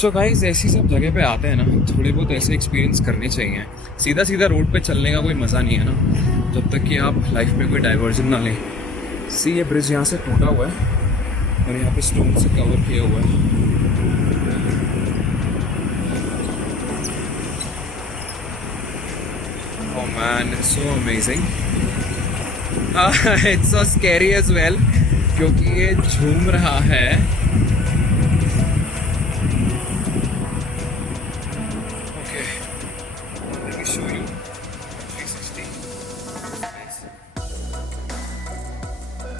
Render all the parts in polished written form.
So guys ऐसी सब जगह पे आते हैं ना, थोड़े बहुत ऐसे एक्सपीरियंस करने चाहिए। सीधा सीधा रोड पे चलने का कोई मज़ा नहीं है ना, जब तक कि आप लाइफ में कोई डाइवर्जन ना लें। सी ये ब्रिज यहाँ से टूटा हुआ है और यहाँ पे स्टोन से कवर किया हुआ है। Oh man, it's so amazing. It's so scary as well क्योंकि ये झूम रहा है। Okay, let me show you 360.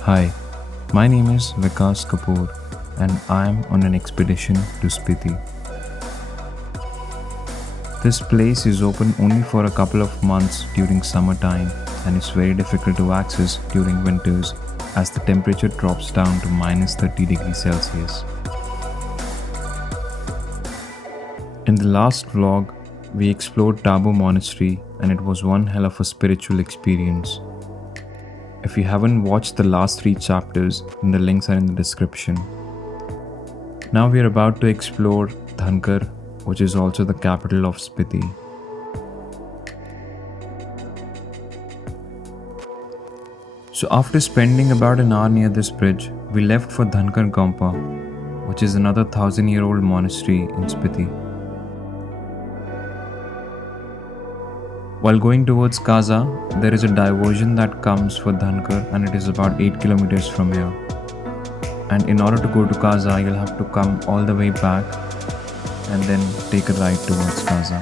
Hi, my name is Vikas Kapoor and I am on an expedition to Spiti. This place is open only for a couple of months during summertime and is very difficult to access during winters as the temperature drops down to minus 30 degrees Celsius. In the last vlog, we explored Tabo Monastery and it was one hell of a spiritual experience. If you haven't watched the last 3 chapters, then the links are in the description. Now we are about to explore Dhankar, which is also the capital of Spiti. So after spending about an hour near this bridge, we left for Dhankar Gompa, which is another 1000-year-old monastery in Spiti. While going towards Kaza, there is a diversion that comes for Dhankar and it is about 8 kilometers from here. And in order to go to Kaza, you'll have to come all the way back and then take a ride towards Kaza.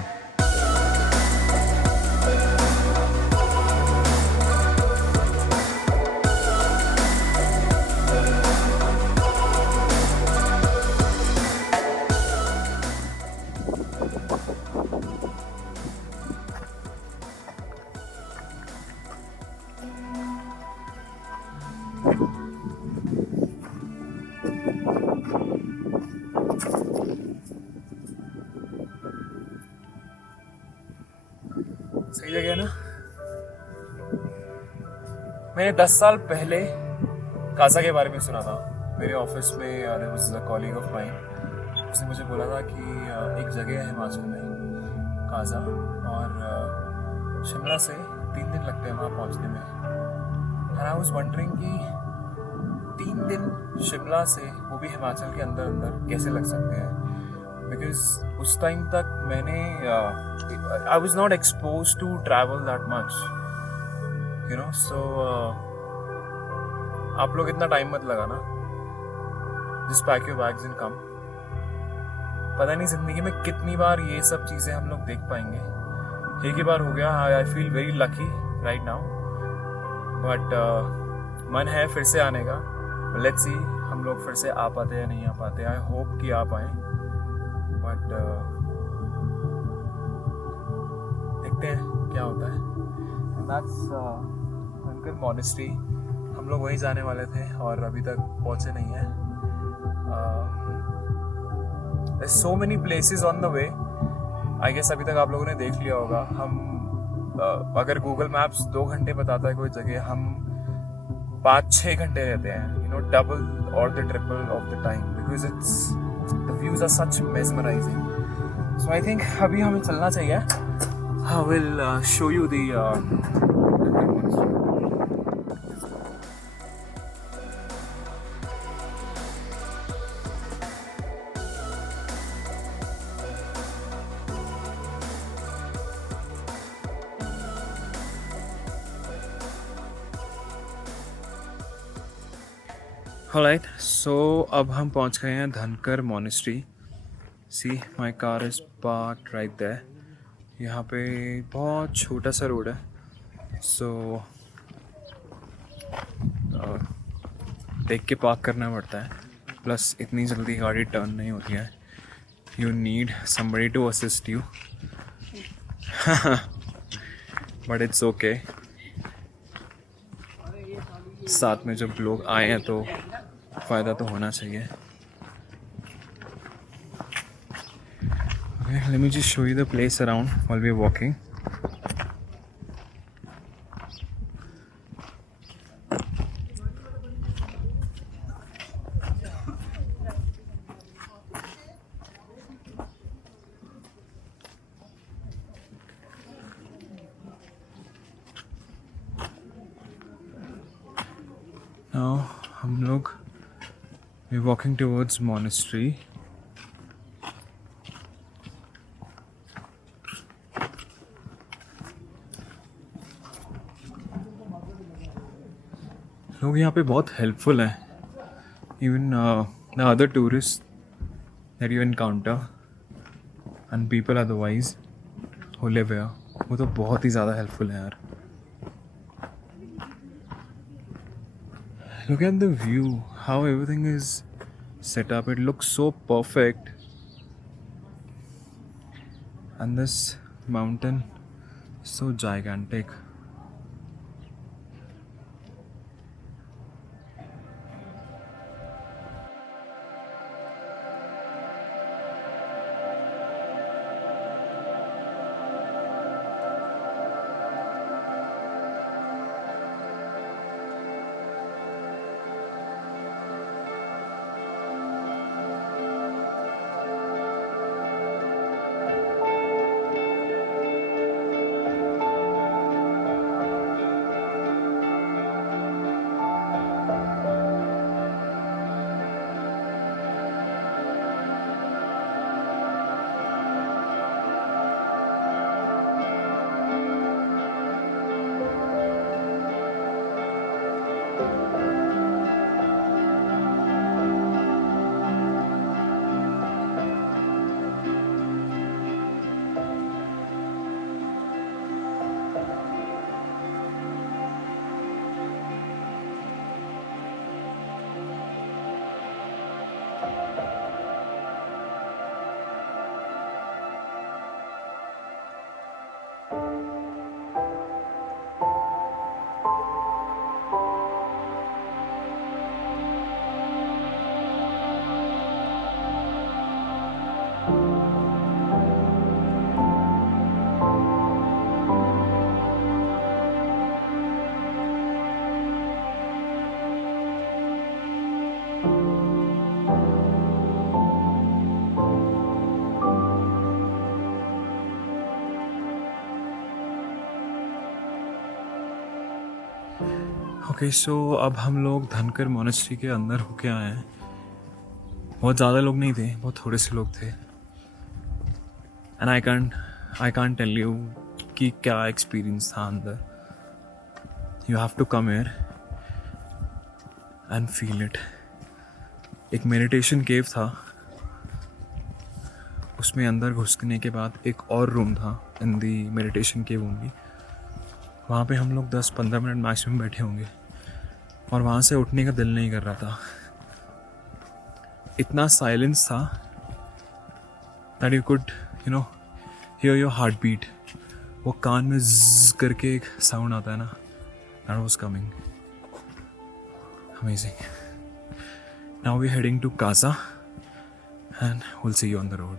सही जगह है ना। मैंने 10 साल पहले काजा के बारे में सुना था। मेरे ऑफिस में there was a colleague of mine, उसने मुझे बोला था कि एक जगह है हिमाचल में काजा, और शिमला से 3 दिन लगते हैं वहाँ पहुँचने में। एंड आई वाज वंडरिंग कि 3 दिन शिमला से, वो भी हिमाचल के अंदर अंदर, कैसे लग सकते हैं। बिकॉज उस टाइम तक मैंने I was not exposed to travel that much, you know. So आप लोग इतना टाइम मत लगाना, just pack your bags and come. पता नहीं जिंदगी में कितनी बार ये सब चीज़ें हम लोग देख पाएंगे। एक ही बार हो गया। I feel very lucky right now, but मन है फिर से आने का। Let's see हम लोग फिर से आ पाते या नहीं आ पाते। I hope कि आ पाएँ, but देखते हैं क्या होता है। That's धनकर मॉनेस्ट्री। हम लोग वहीं जाने वाले थे और अभी तक पहुंचे नहीं हैं। There's so many places on the way. I guess अभी तक आप लोगों ने देख लिया होगा। हम अगर गूगल मैप्स 2 घंटे बताता है कोई जगह, हम 5-6 घंटे रहते हैं, you know, double or the triple of the time, because the views are such mesmerizing. So I think अभी हमें चलना चाहिए। I will show you the Alright, so अब हम पहुंच गए हैं धनकर monastery. See, my car is parked right there. यहाँ पे बहुत छोटा सा रोड है, सो देख के पार्क करना पड़ता है। प्लस इतनी जल्दी गाड़ी टर्न नहीं होती है। You need somebody to assist you, but it's okay. साथ में जब लोग आए हैं तो फ़ायदा तो होना चाहिए। Okay, let me just show you the place around while we're walking. हम लोग we're walking towards monastery. लोग यहाँ पे बहुत हेल्पफुल हैं. Even the other tourists that you encounter and people otherwise who live here, वो तो बहुत ही ज़्यादा हेल्पफुल हैं यार. Look at the view, how everything is set up. It looks so perfect. And this mountain is so gigantic. Okay so अब हम लोग धनकर मोनेस्ट्री के अंदर होके आए हैं. बहुत ज़्यादा लोग नहीं थे, बहुत थोड़े से लोग थे. And I can't tell you कि क्या एक्सपीरियंस था अंदर. You have to come here and feel it. एक मेडिटेशन केव था, उसमें अंदर घुसने के बाद एक और रूम था इन दी मेडिटेशन केव ओनली. वहाँ पे हम लोग 10-15 मिनट मैक्सिमम बैठे होंगे और वहाँ से उठने का दिल नहीं कर रहा था. इतना साइलेंस था that you could hear your heart beat. वो कान में ज़ करके एक साउंड आता है ना, that was coming. Amazing. Now we heading to Casa and will see you on the road.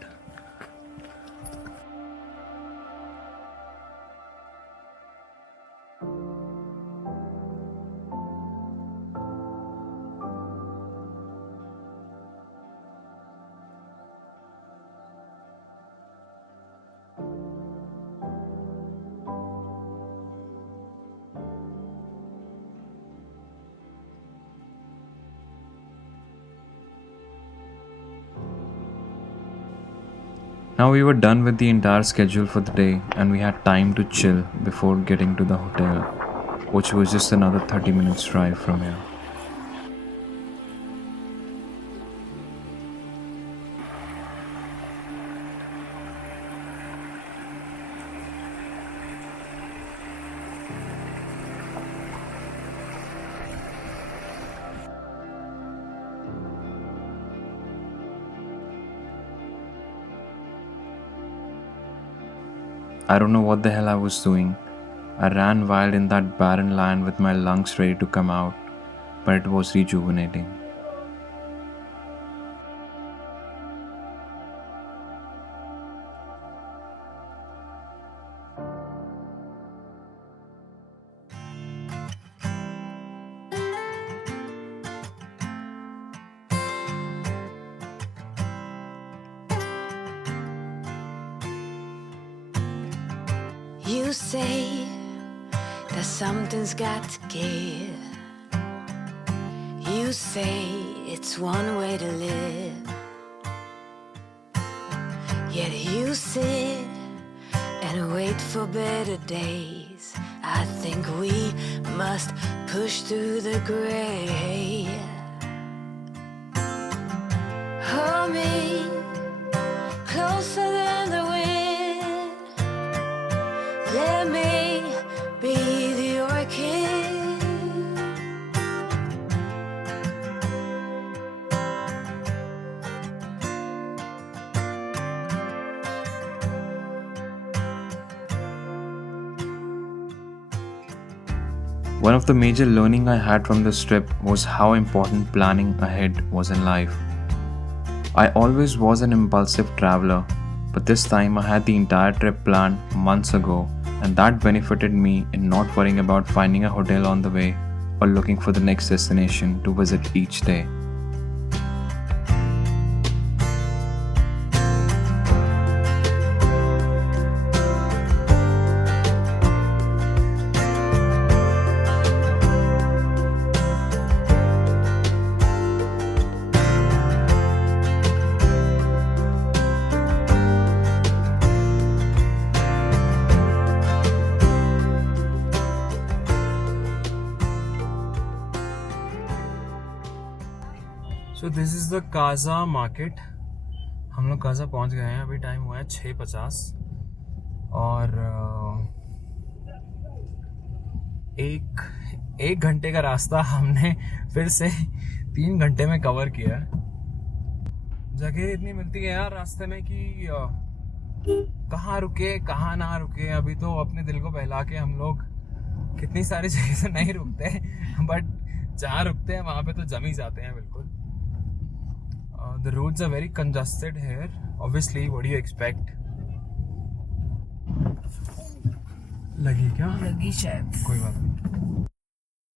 Now we were done with the entire schedule for the day and we had time to chill before getting to the hotel, which was just another 30 minutes drive from here. I don't know what the hell I was doing. I ran wild in that barren land with my lungs ready to come out, but it was rejuvenating. You say that something's got to give. You You say it's one way to live, yet you sit and wait for better days. I think we must push through the gray. Hold me closer than the wind. Let me be the orchid. One of the major learning I had from this trip was how important planning ahead was in life. I always was an impulsive traveler, but this time I had the entire trip planned months ago, and that benefited me in not worrying about finding a hotel on the way or looking for the next destination to visit each day. So this is the Kaza market. हम लोग काजा पहुंच गए हैं. अभी time हुआ है 6:50 और एक घंटे का रास्ता हमने फिर से 3 घंटे में कवर किया है. जगह इतनी मिलती है यार रास्ते में कि कहाँ रुके कहाँ ना रुके. अभी तो अपने दिल को बहला के हम लोग कितनी सारी जगह से नहीं रुकते, बट जहाँ रुकते हैं वहाँ पे तो जम ही जाते हैं बिल्कुल. The roads are very congested here. Obviously, what do you expect? लगी क्या? लगी शायद. कोई बात नहीं.